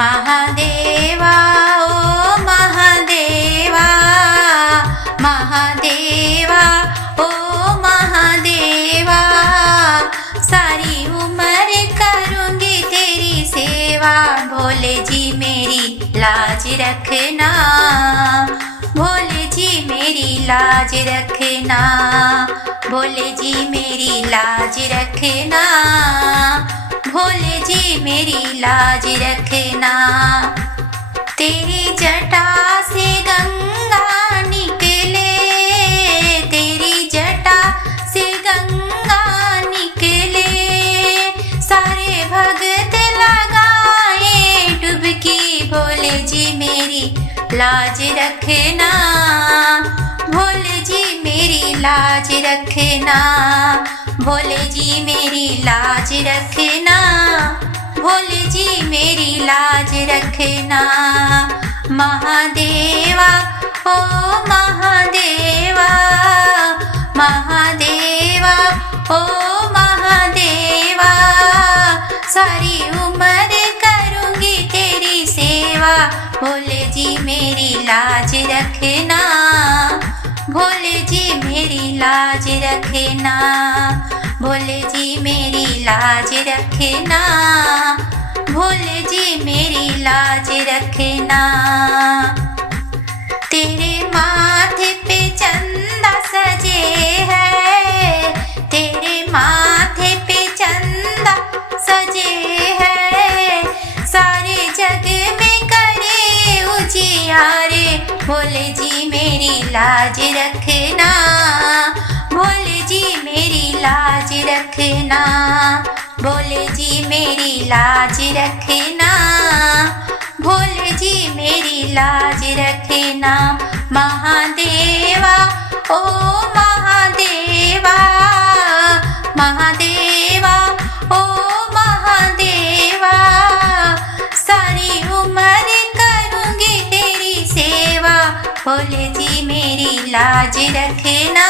महादेवा ओ महादेवा, महादेवा ओ महादेवा, सारी उम्र करूँगी तेरी सेवा। भोले जी मेरी लाज रखना, भोले जी मेरी लाज रखना, भोले जी मेरी लाज रखना, भोले जी मेरी लाज रखना। तेरी जटा से गंगा निकले, तेरी जटा से गंगा निकले, सारे भगत लगाए डुबकी। भोले जी मेरी लाज रखना, भोले जी मेरी लाज रखना, भोले जी मेरी लाज रखना, भोले जी मेरी लाज रखना। महादेवा ओ महादेवा, महादेवा ओ महादेवा, सारी उम्र करूँगी तेरी सेवा। भोले जी मेरी लाज रखना, भोले जी मेरी लाज रखना, भोले जी मेरी लाज रखना, भोले जी मेरी लाज रखना। तेरे माथे पे चंदा सजे है, तेरे माथे पे चंदा सजे है, सारे जग में करे उजियारे। भोले जी मेरी लाज रखना, भोले जी मेरी लाज रखना, भोले जी मेरी लाज रखना, भोले जी मेरी लाज रखना। महादेवा ओ महादेवा, महादेवा ओ महादेवा, सारी उम्र करूँगी तेरी सेवा। भोले जी मेरी लाज रखना,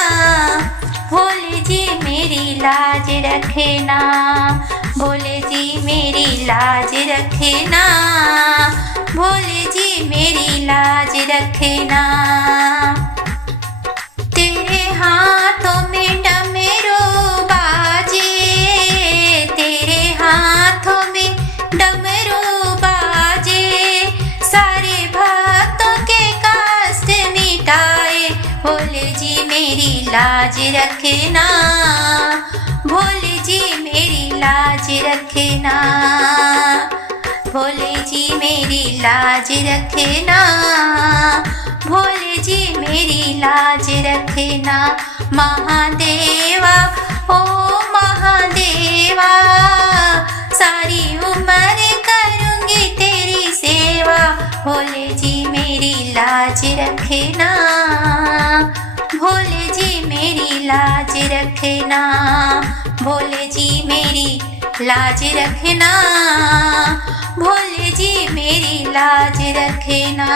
भोले जी मेरी लाज रखना, भोले जी मेरी लाज रखना, भोले जी मेरी लाज रखना। तेरे हाथों में डमरू बाजे, तेरे हाथों में डमरू बाजे, सारे भक्तों के कष्ट मिटाए। भोले जी मेरी लाज रखना, भोले जी मेरी लाज रखना, भोले जी मेरी लाज रखना, भोले जी मेरी लाज रखना। महादेवा ओ महादेवा, सारी उम्र करूँगी तेरी सेवा। भोले जी मेरी लाज रखना, भोले जी मेरी लाज रखना, भोले जी मेरी लाज रखना, भोले जी मेरी लाज रखना।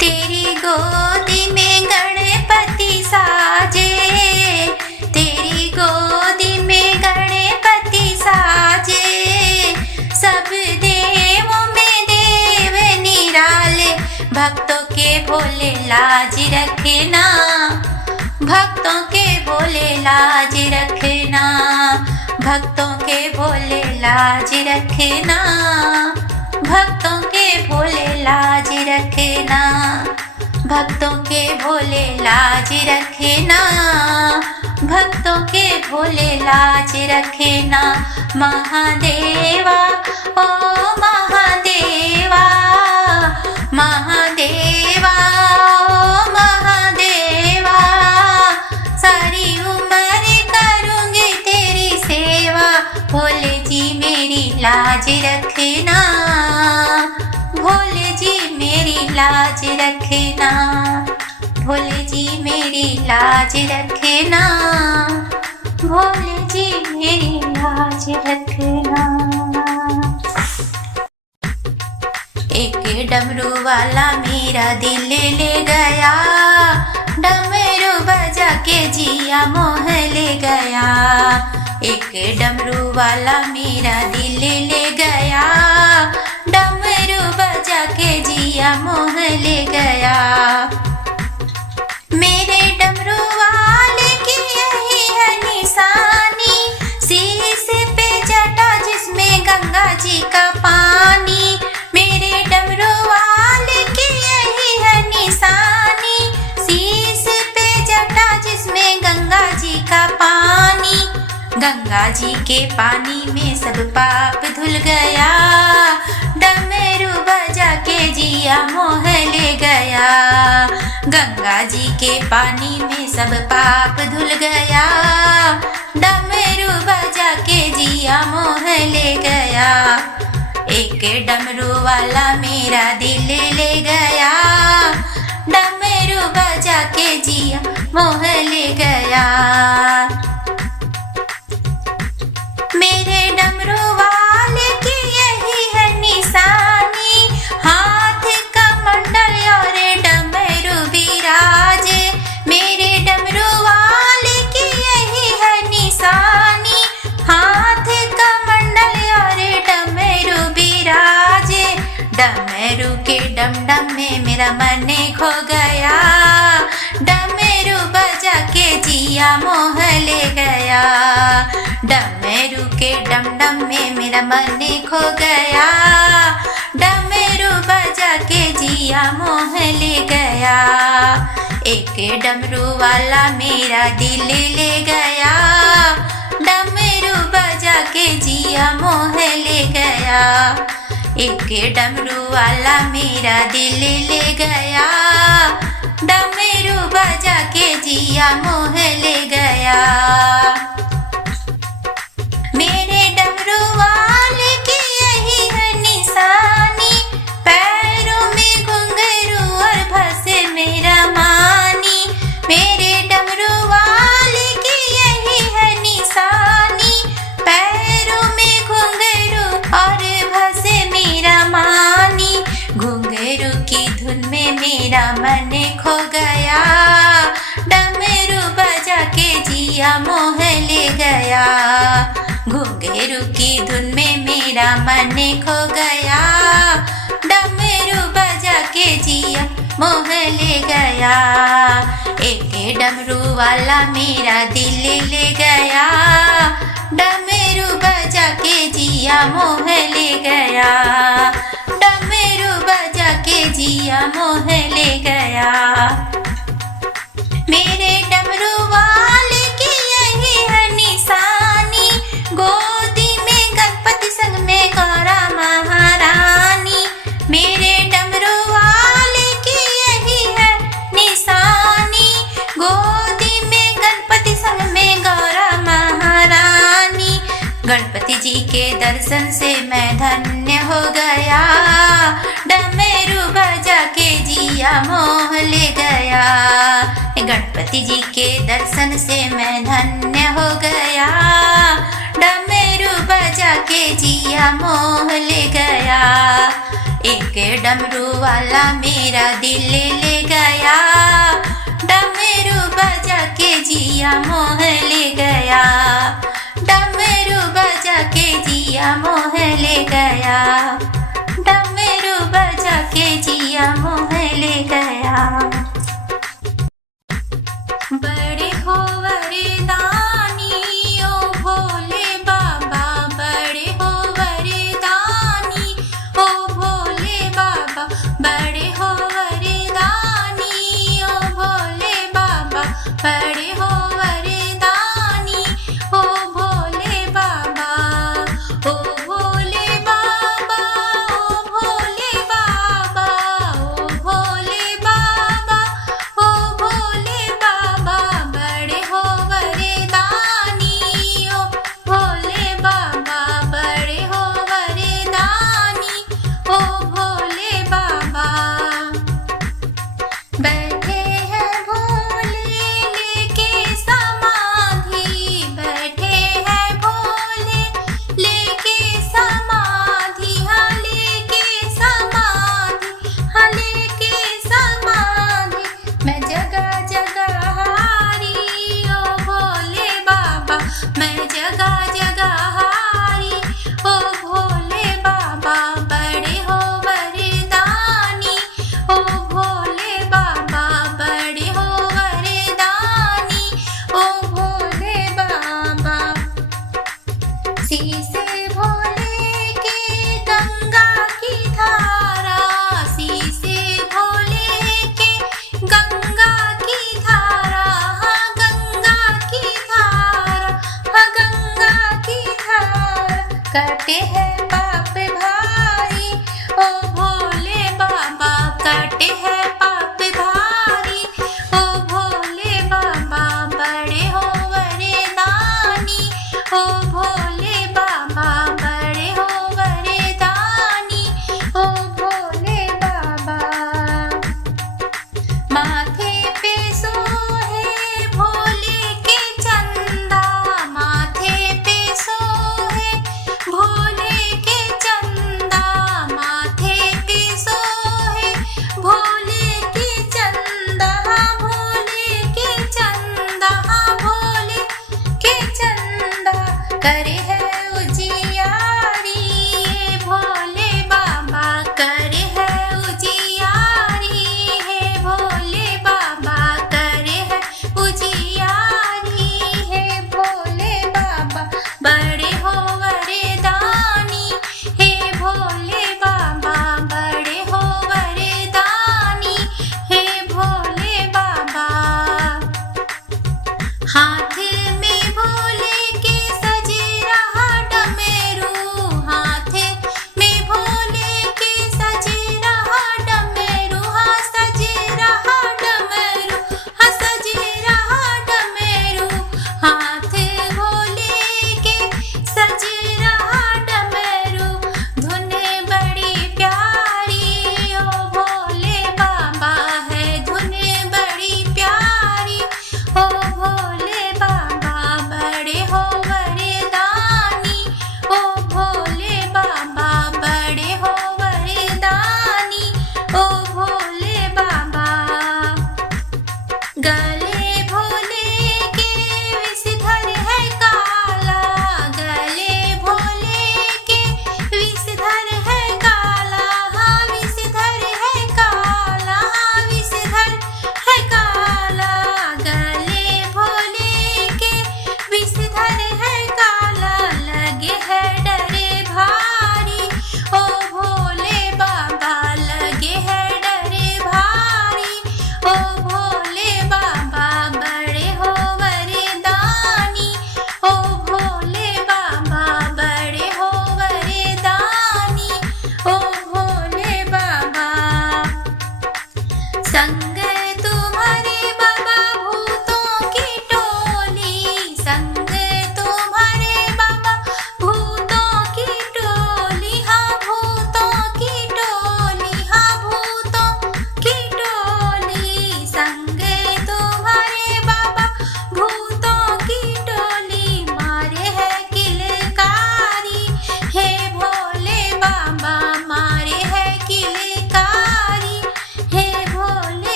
तेरी गोदी में गणपति साजे, तेरी गोदी में गणपति साजे, सब देवों में देव निराले। भक्तों के भोले लाज रखना, भक्तों के भोले लाज रखना, भक्तों के भोले लाज रखना, भक्तों के भोले लाज रखना, भक्तों के भोले लाज रखना, भक्तों के भोले लाज रखना। महादेवा ओ महादेवा, महादेवा ओ महादेवा, सारी उम्र करूँगी तेरी सेवा। भोले जी मेरी लाज रखना, भोले जी मेरी लाज रखना, भोले जी मेरी लाज रखना, भोले जी मेरी लाज रखना। एक डमरू वाला मेरा दिल ले गया, डमरू बजा के जिया मोह ले गया। एक डमरू वाला मेरा दिल ले गया, धुल गया, डमरू बजा के जिया मोह ले गया। गंगा जी के पानी में सब पाप धुल गया, डमरू बजा के जिया मोह ले गया। एक डमरू वाला मेरा दिल ले गया, डमरू बजा के जिया मोह ले गया। मेरे डमरू वाले की यही है निशानी, हाथ का मंडल और डमरू विराजे। मेरे डमरू वाले की यही है निशानी, हाथ का मंडल और डमरू विराजे। डमरू के डम डम में मेरा मन खो गया, डमरू बजा के जिया मोह ले गया। डमरू के डम डम में मेरा मन खो गया, डमरू बजा के जिया मोह ले गया। एक डमरू वाला मेरा दिल ले गया, डमरू बजा के जिया मोह ले गया। एक डमरू वाला मेरा दिल ले गया, डमरू बजा के जिया मोह ले गया। मेरे डमरू वाले की यही है निशानी, पैरों में घुंघरू और भसे मेरा मानी। मेरे डमरू वाले की यही है निशानी, पैरों में घुंघरू और भसे मेरा मानी। घुंघरू की धुन में मेरा मन खो गया, डमरू बजा के जिया मोह ले गया। घुंघरू की धुन में मेरा मन खो गया, डमरू बजा के जिया मोह ले गया। एक डमरू वाला मेरा दिल ले गया, डमरू बजा के जिया मोह ले गया। डमरू बजा के जिया मोह ले गया। मेरे डमरू वाले की यही है निशानी, गोदी में गणपति संग में गौरा महारानी। मेरे डमरू वाले की यही है निशानी, गोदी में गणपति संग में गौरा महारानी। गणपति जी के दर्शन से मैं धन्य हो गया, डमरू बजा के जिया मोह ले गया। गणपति जी के दर्शन से मैं धन्य हो गया, डमरू बजा के जिया मोह ले गया। एक डमरू वाला मेरा दिल ले गया, डमरू बजा के जिया मोह ले गया। डमरू बजा के जिया मोह ले गया, डमरू बजा के जिया मोह ले गया। बड़े हो वरदानी ओ भोले बाबा, बड़े हो वरदानी ओ भोले बाबा, बड़े हो वरदानी ओ भोले बाबा, बड़े हो वरदानी ओ भोले बाबा। ओ भोले बाबा, ओ भोले बाबा, ओ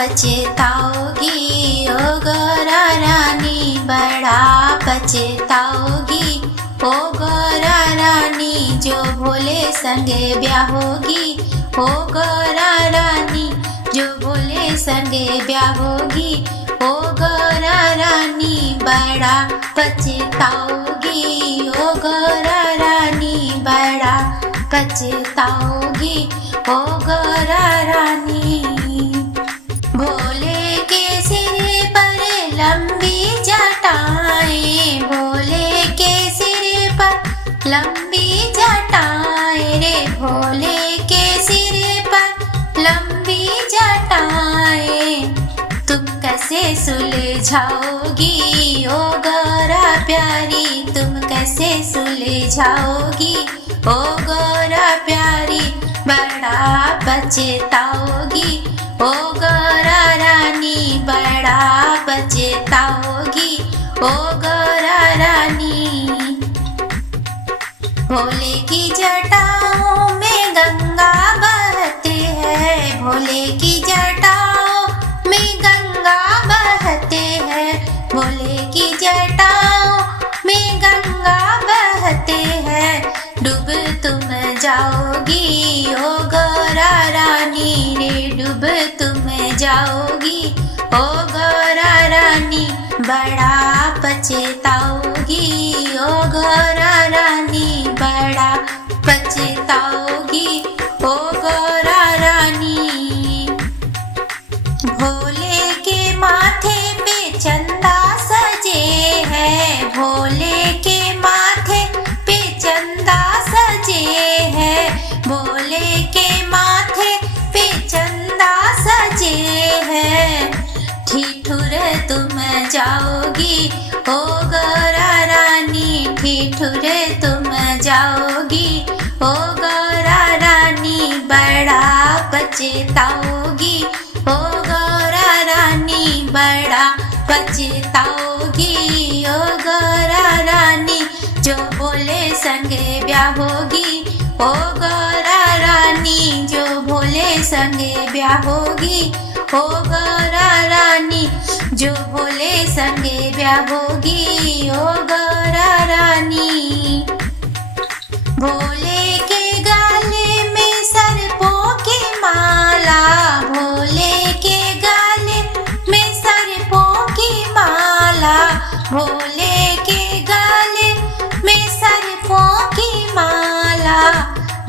पछताओगी ओ गौरा रानी, बड़ा पछताओगी ओ गौरा रानी। जो भोले संगे ब्याह होगी ओ गौरा रानी, जो भोले संगे ब्याह होगी ओ गौरा रानी। बड़ा पछताओगी ओ गौरा रानी, बड़ा पछताओगी ओ गौरा रानी। भोले के सिर पर लंबी जटाएं, भोले के सिर पर लंबी जटाएं रे, भोले के सिर पर लंबी जटाएं। तुम कैसे सुलझाओगी ओ गौरा प्यारी, तुम कैसे सुलझाओगी ओ गौरा प्यारी। बड़ा पछताओगी ओ गौरा रानी, बड़ा पछताओगी ओ गौरा रानी। भोले की जटाओं में गंगा बहते हैं, भोले की जटाओं में गंगा बहते हैं, भोले की जटाओं में गंगा बहते हैं। डूब तुम जाओगी ओ गौरा रानी रे, डूब तुम जाओगी ओ गौरा रानी। बड़ा पछताओगी ओ गौरा रानी, बड़ा पछताओगी ओ गौरा रानी। भोले के माथे पे चंदा सजे है, भोले के माथे पे चंदा सजे है, भोले के माथे पे चंदा सजे है। ठिठुर तुम जाओगी ओ गौरा रानी, ठिठुर तुम जाओगी ओ गौरा रानी। बड़ा पछताओगी ओ गौरा रानी, बड़ा पछताओगी ओ गौरा रानी। जो भोले संगे ब्याह होगी ओ गौरा रानी, जो भोले संगे ब्याह होगी ओ गौरा रानी, जो भोले संगे ब्याह होगी ओ गौरा रानी। भोले के गाले में सर्पों की माला, भोले के गाले में सर्पों की माला, भोले के गाले में सर्पों की माला।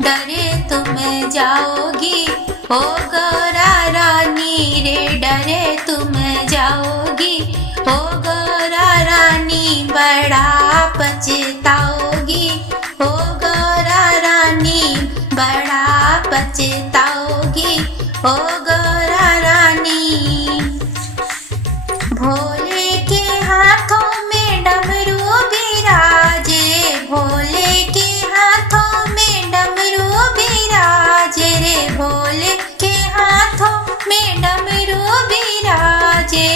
डरे तुम जाओगी ओ गौरा रानी रे, डरे तुम जाओगी ओ गौरा रानी। बड़ा पछताओगी ओ गौरा रानी, बड़ा पछताओगी ओ गौरा रानी। भोले के हाथों में डमरू बिराजे, भोले के हाथों में डमरू बिराजे रे, भोले के हाथों में डमरू बिराजे।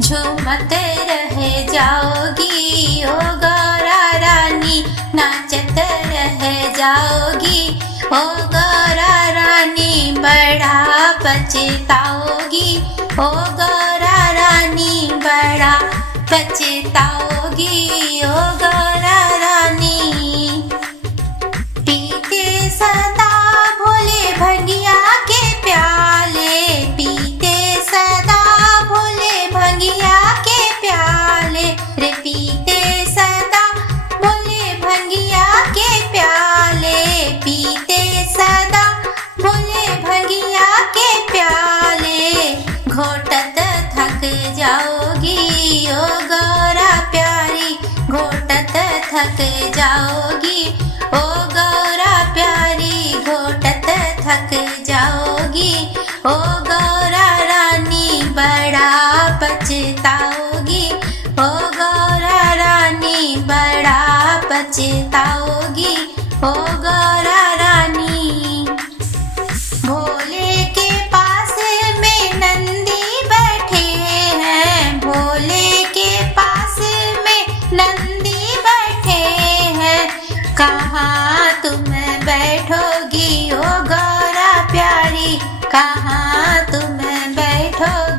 झूमत रह जाओगी ओ गौरा रानी, नाचत रह जाओगी ओ गौरा रानी। बड़ा पछताओगी ओ गौरा रानी, बड़ा पछताओगी ओ गौरा रानी। पीते सदा भोले भंगिया के प्याले, पीते सदा भोले भंगिया के प्याले रे, पीते सदा भोले भंगिया के प्याले, पीते सदा भोले भंगिया के प्याले। घोटत थक जाओगी ओ गौरा प्यारी, घोटत थक जाओगी ओ गौरा प्यारी, घोटत थक जाओगी ओ गौरा रानी। बड़ा पछताओगी ओ गौरा रानी, बड़ा पछताओगी ओ गौरा रानी। भोले के पास में नंदी बैठे हैं, भोले के पास में नंदी बैठे हैं। कहाँ तुम बैठोगी ओ गौरा प्यारी, कहाँ तुम बैठोगी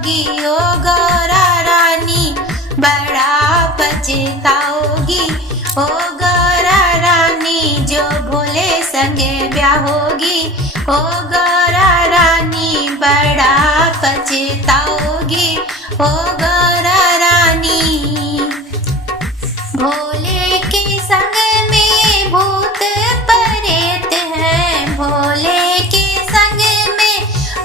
होगी। ओ गौरा रानी जो भोले संगे ब्याह होगी। ओ गौरा रानी बड़ा पछताओगी। ओ गौरा रानी भोले के संग में भूत परेत हैं। भोले के संग में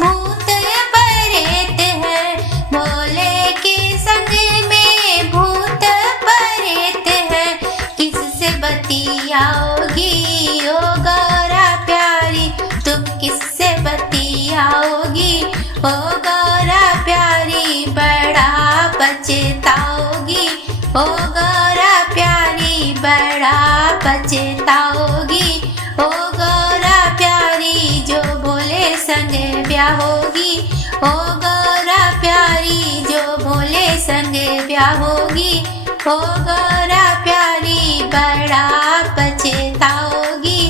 भूत परेत हैं। भोले के संग में भूत परेत हैं। किससे बतियाओगी ओ गौरा प्यारी, तुम किससे बतियाओगी। ओ गौरा प्यारी बड़ा पछताओगी। ओ गौरा प्यारी बड़ा पछताओगी। ओ गौरा प्यारी जो भोले संग ब्याह होगी। ओ गौरा प्यारी जो भोले संग ब्याह होगी। ओ गौरा प्यारी बड़ा पछताओगी।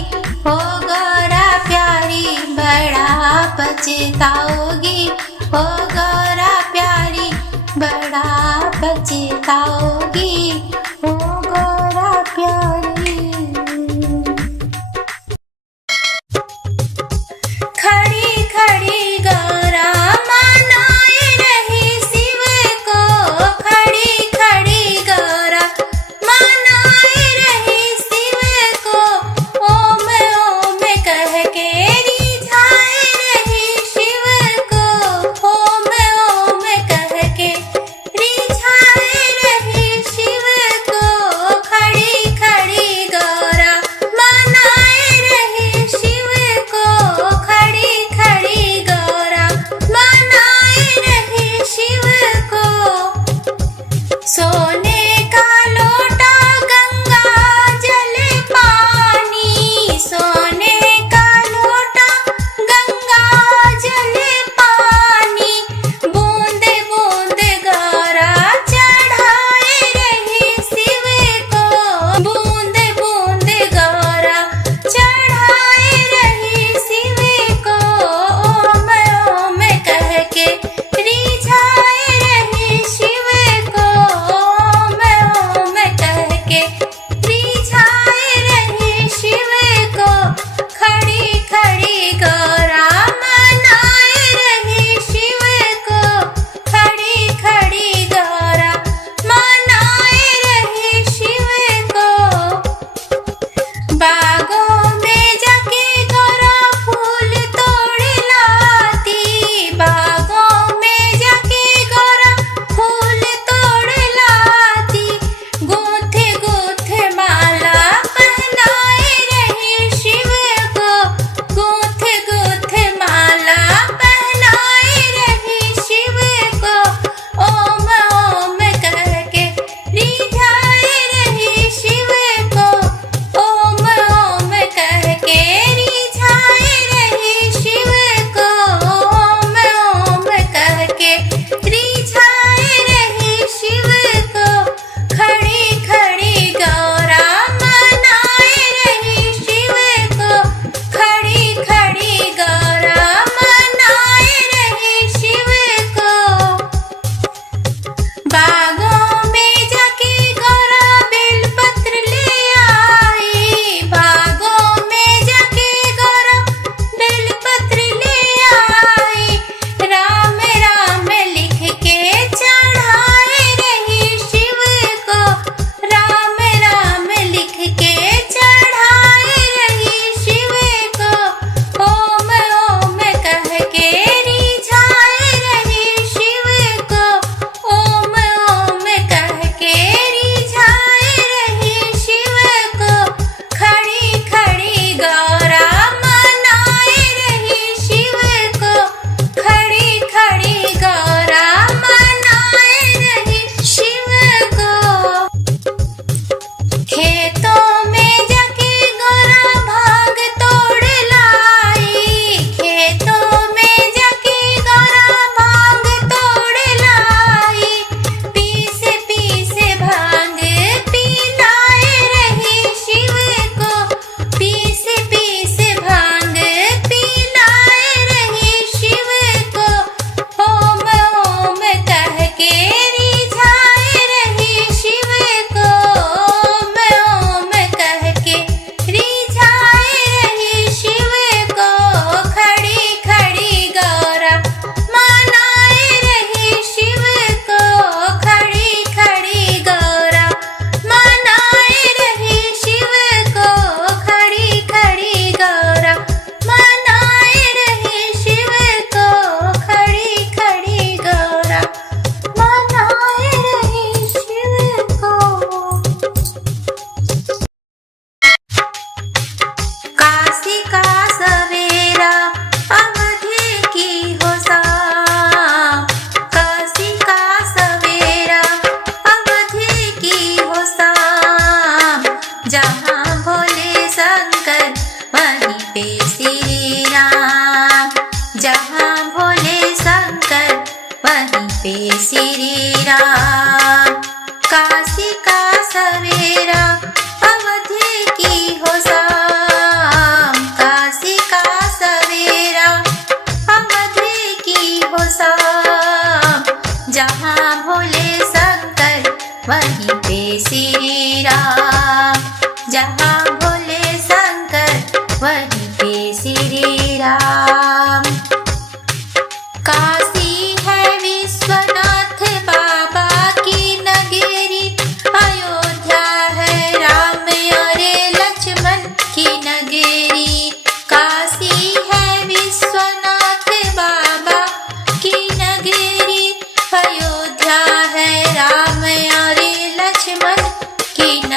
ओ गौरा प्यारी बड़ा पछताओगी। ओ गौरा प्यारी बड़ा पछताओगी। ओ गौरा प्यारी। खड़ी खड़ी गौरा मनाए रही शिव को। खड़ी खड़ी गौरा मनाए रही शिव को। ओम ओम कह के रिझाए रही शिव को। ओम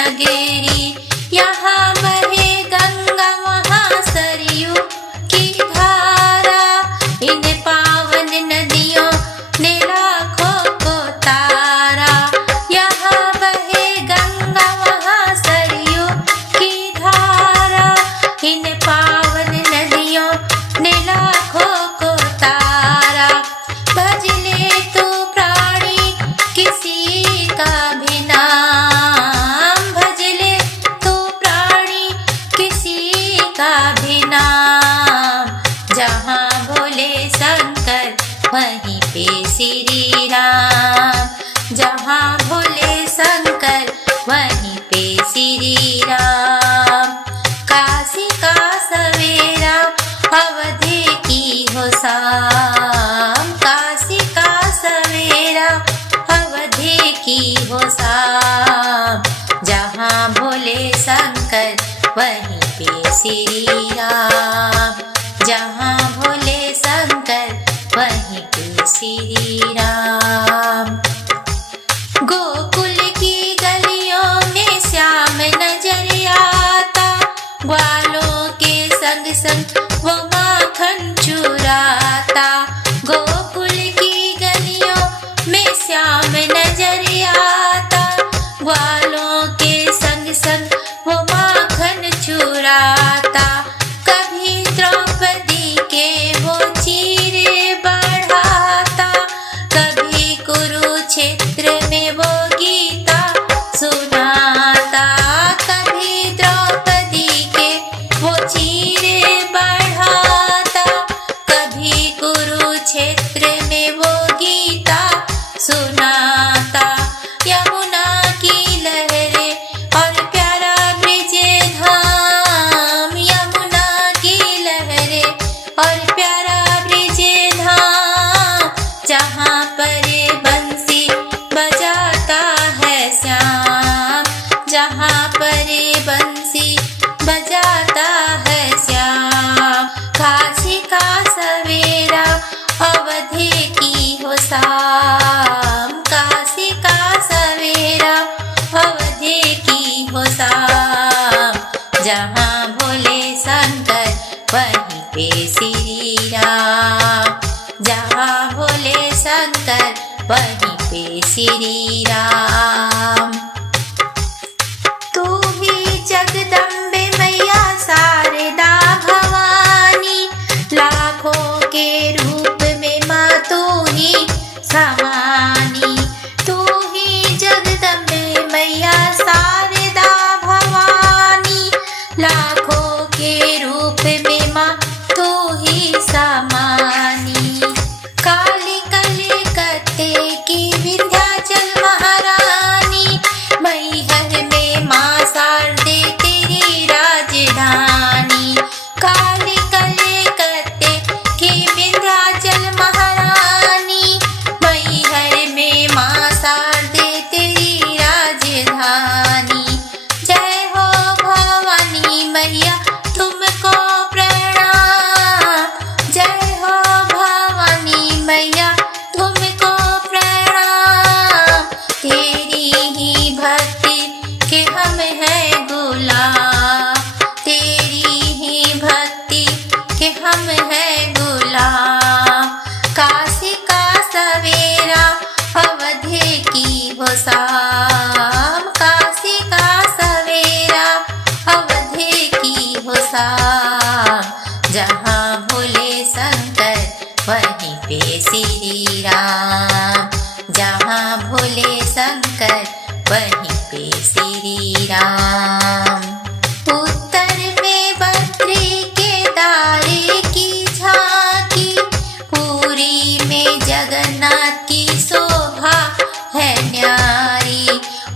नगरी। यहाँ बहे गंगा वहाँ सरयू की धारा, इन पावन नदियों ने लाखों को तारा। यहाँ बहे गंगा वहाँ सरयू की धारा, इन पावन नदियों ने लाखों को तारा। भज ले तू प्राणी किसी का भी नाम, भज ले तू प्राणी किसी का भी नाम। जहाँ भोले शंकर वहीं पे श्री राम, जहाँ भोले शंकर वहीं पे श्री राम। काशी का सवेरा अवधि की हो शाम, काशी का सवेरा अवधि की हो शाम। जहाँ भोले शंकर वहीं पे श्री राम, जहाँ भोले शंकर वहीं पे श्री राम। गोकुल की गलियों में श्याम नजर आता, ग्वालों के संग संग वो माखन चुराता। गोकुल की गलियों में श्याम नजर आता, ग्वालों के संग संग वो माखन चुराता। कभी द्रौपदी के वो चीरे बढ़ाता, कभी कुरुक्षेत्र में वो गीता सुनाता। कभी द्रौपदी के वो चीरे बढ़ाता, कभी कुरुक्षेत्र में वो गीता सुनाता। यमुना की लहरें और प्यारा ब्रिज धाम, यमुना की लहरें और प्यारा ब्रिज धाम। जहाँ पर बंसी बजाता है श्याम, जहाँ पर बंसी बजाता है श्याम। काशी का सवेरा अवधि की हो शाम, काशी का सवेरा अवधि की हो शाम। जहाँ भोले शंकर वहीं पे श्री राम, जहाँ भोले शंकर वहीं पे श्री राम। तू ही जगदम्बे मैया शारदा भवानी, लाखों के रूप में माँ तू ही समानी। तू ही जगदम्बे मैया शारदा भवानी, लाखों के रूप में माँ तू ही समानी। काली कलकत्ते की विंध्याचल महारानी, मैहर में माँ शारदे तेरी राजधानी। काली कलकत्ते की विंध्याचल महारानी, मैहर में माँ शारदे तेरी राजधानी। जय हो भवानी मैया तुमको प्रणाम, जय हो भवानी मैया तुमको प्रणाम। तेरी ही भक्ति के हम हैं गुलाम, तेरी ही भक्ति के हम हैं गुलाम। काशी का सवेरा अवधि की हो शाम, काशी का सवेरा अवधि की हो शाम। जहाँ भोले शंकर वहीं पे श्री राम, जहाँ भोले शंकर वहीं पे श्री राम। उत्तर में बद्री केदारी की झांकी, पुरी में जगन्नाथ की शोभा है न्यारी।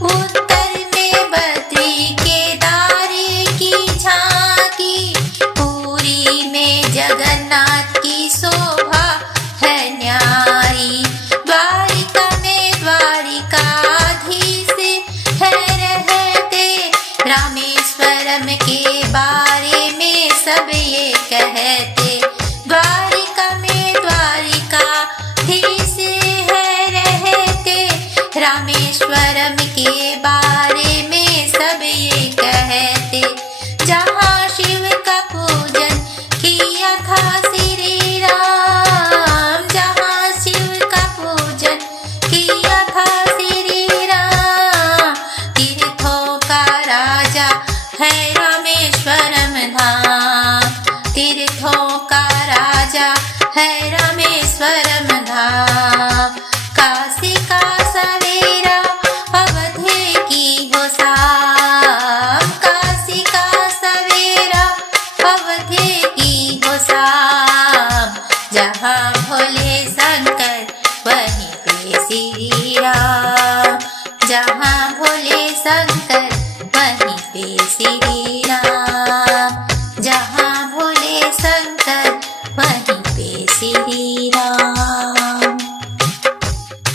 उत्तर में बद्री केदारी की झांकी, पुरी में जगन्नाथ की शोभा है न्यारी। द्वारिका में द्वारिकाधीश है रहते, रामेश्वरम के बारे में सब ये कहते। द्वारिका में द्वारिकाधीश है रहते, रामेश्वरम के बारे में सब राजा है रामेश्वरम धाम, तीर्थों का राजा है रामेश्वरम धाम। काशी का सवेरा अवधि की हो शाम, काशी का सवेरा अवधि की हो शाम। जहाँ भोले शंकर वहीं पे श्री राम, जहाँ भोले शंकर वहीं पे श्री